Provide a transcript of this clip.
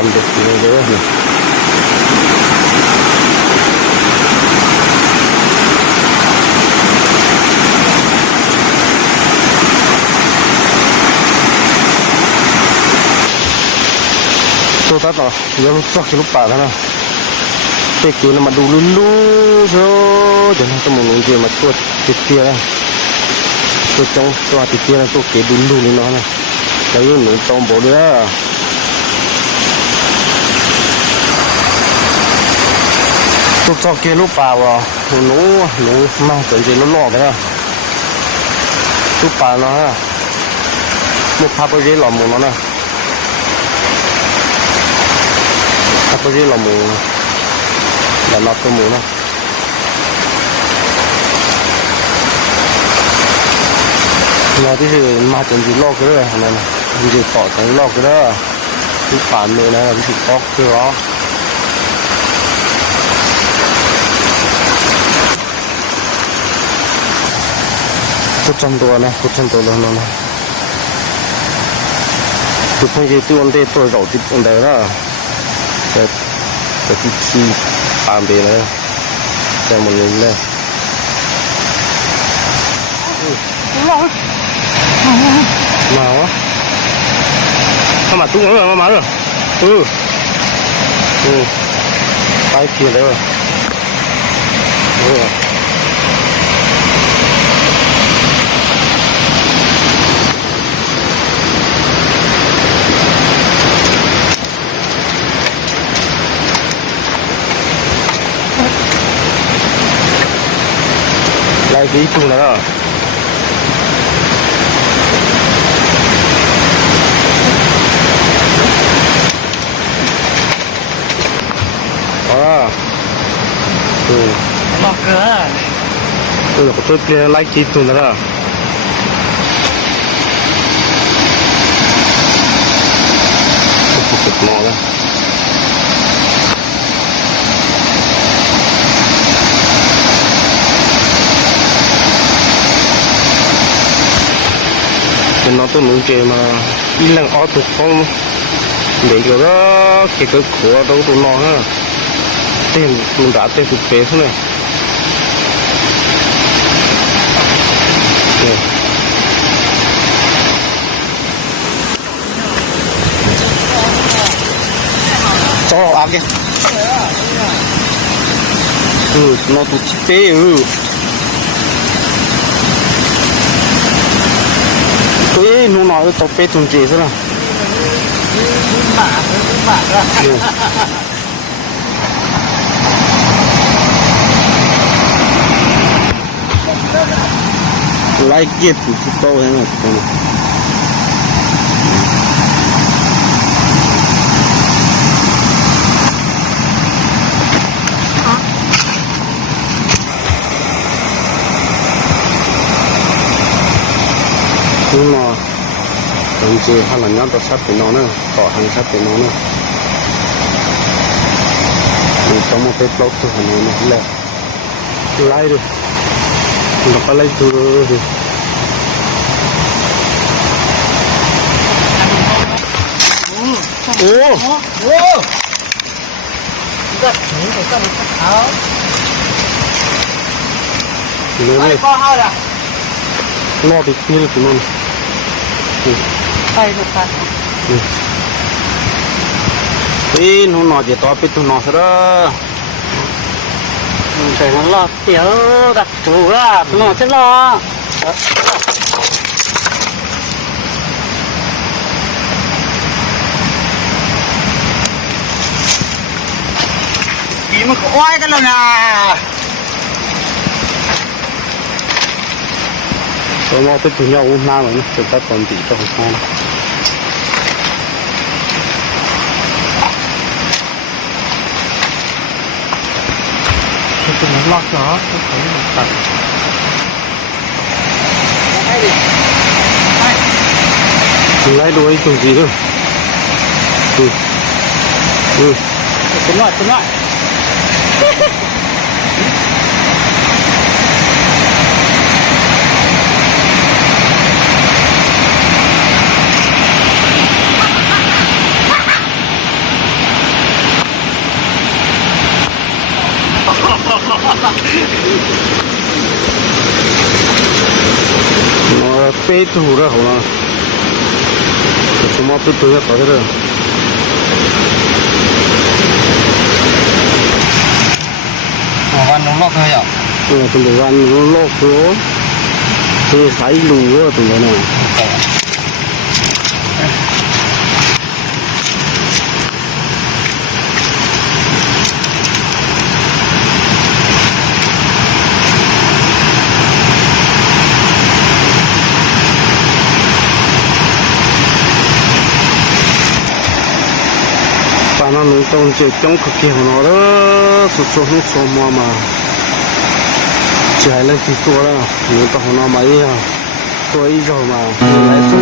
ามเด็กเยอะๆนี่ตัวตัดต่อเดี๋ยวลูกลูกป่าแล้วนะเด็กอยู่นะมาดูลุ้นๆเดี๋ยวนะต้องมองเจมาตัวติดเตี้ยแล้วตัวจงตัวติดเตี้ยแล้วตัวเก๋ดูลุ้นนี่น้องนะแล้วยังหนูตรงบ่อเรือตัวจอเก๋ลูกป่าวะหนูมาสนใจลุ้นหลอกเลยนะลูกป่าเนาะมุกพาไปเรียนหล่อหมูเนาะนะพาไปเรียนหล่อหมูแล้วนับตัวหมูเนาะเราที่คือมาจนจีโลกเลยอะไรนะมันจะต่อจากโลกเลยที่ผ่านเลยนะที่ป๊อกคือร้อทุกจำตัวนะทุกจำตัวเลยนะทุกคนจะตัวอันเดียตัวเราติดอันเดียวนะแต่ที่ผ่านไปเลยแต่หมดเลยเลยมาวะเข้ามาตุ้งเลยมาเลยไปเที่ยวเลยไล่ดีตุ้งแล้วบอกเกลือก็ตัวเปลี่ยนไล่จีตุนแล้วสุดมอแล้วเป็นน้องตัวหนุ่มเจมาอีหลังอ้อตุกฟองเด็กก็เก็บกับขัวตัวน้องฮะเต้นมันด่าเต้นสุดเป๊ะเลยcho ăn kìa nó tụt tê cái nó nói tụt tê tụt gì thế nào like it tụt to thế này nhưng mà đồng chí hai lần nhau tôi sắp tới nó nữa tỏ hàng sắp tới nó nữa mình có một cái blog từ hà nội này là like được nó có like từ rồi rất những cái con áo này con hơi à nó thì kia thì nó tay được tay đi nó nói gì to biết tụi nó sao đó mình phải nó lo tiểu đặt chủ à tụi nó sẽ lo gì mà có oai cái lần à tôi mau biết tụi nhau hôm nay mà chúng ta còn chỉ cho hôm nay tụi nó lót nó thấy nó tận lấy đuôi tụi gì đâu tụi lại cái thủ ra hổ nào chúng ta biết tôi có thế rồi Văn nó lóc thôi ạ. tụi đồ ăn nó lóc số thì phải lù á tụi nó này nó nung tông chỉ trong cực kỳ nó đó sụt sụt nước sông mà chỉ hay là chỉ tua đó nung tông nó mấy à tua ít rồi mà lấy số